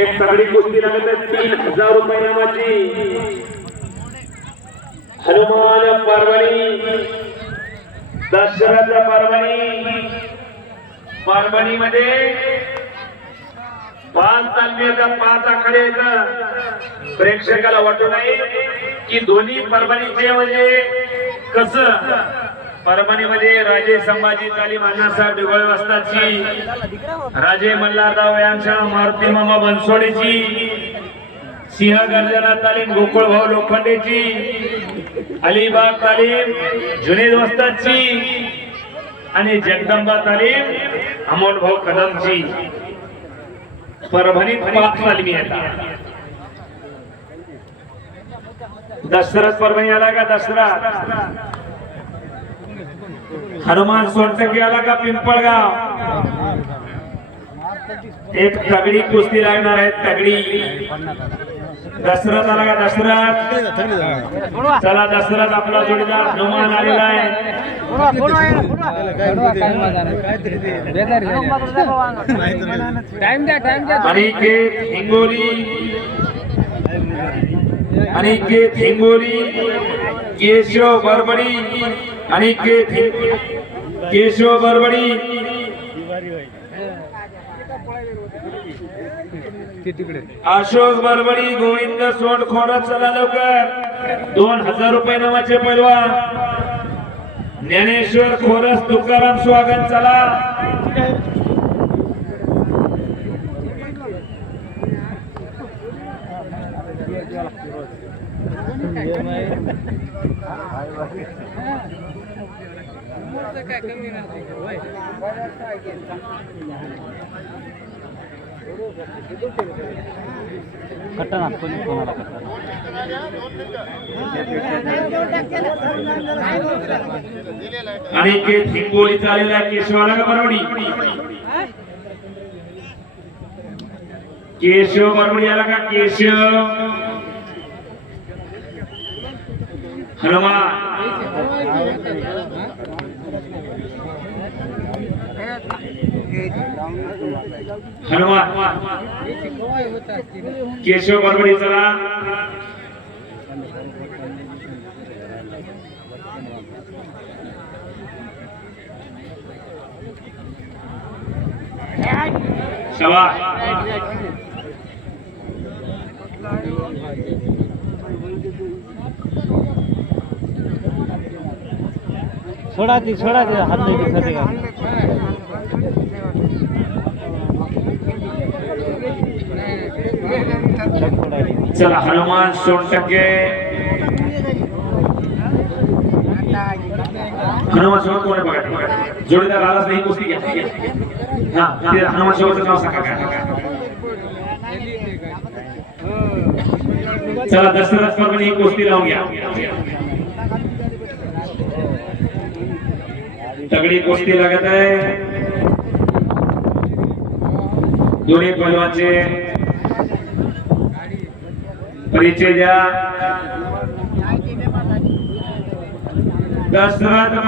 एक तगडी कुस्ती लागत आहे तीन हजार रुपये नामाची. हनुमान परभणी दशरथ परभणी मध्ये पाच तालमीचा पाच आकडे प्रेक्षकाला वाटू नये की दोन्ही परभणीचे म्हणजे कस? परभणीमध्ये राजे संभाजी तालीम अण्णासाहेब डिगोळे वस्ताची राजे मल्हारराव यांच्या मारुती मामा बनसोडेची सिंह गर्जना तालीम गोकुळ भाऊ लोखंडेची अलिबाग तालीम जुनेद वस्तादची आणि जगदंबा तालीम अमोल भाऊ कदमची परभणीत पाच तालमी परभणी आला का? दसरा हनुमान सोनटके आला का पिंपळगाव? एक तगडी कुस्ती लागणार आहे तगडी. दसरा आला का दसरा चला दसरथ आपला जोडीदार हनुमान आलेला आहे. अनिकेत हिंगोली. अनिकेत हिंगोली. केशव बरबडी अनिकेत हिंग- केशव बरबडी ते तिकडे. अशोक बरबडी गोविंद सोंडखोर चला लवकर. दोन हजार रुपये नावाचे पैलवान. ज्ञानेश्वर खोरस तुकाराम स्वागत चला. काय कमी नाही होय. अनिकेत हिंगोली चालेला केशवाला का बरबडी केशव बरबडी आला का केशव हनुमान हनुमान केशव बरबडी चला. शवा. सोडा ती सोडा ती हात नाही दिसत का चला हनुमान सोनटक्के हनुमान सोबत कोण बघा जोडीदार आलाच नाही कुस्ती घ्या हा ते हनुमान सोबतचं नाव सांगा काय चला दसरा परभणी ही कुस्ती लावून घ्या. तगडी कुस्ती लागत आहे. दोन्ही पैलवानचे परिचय द्या. दसरा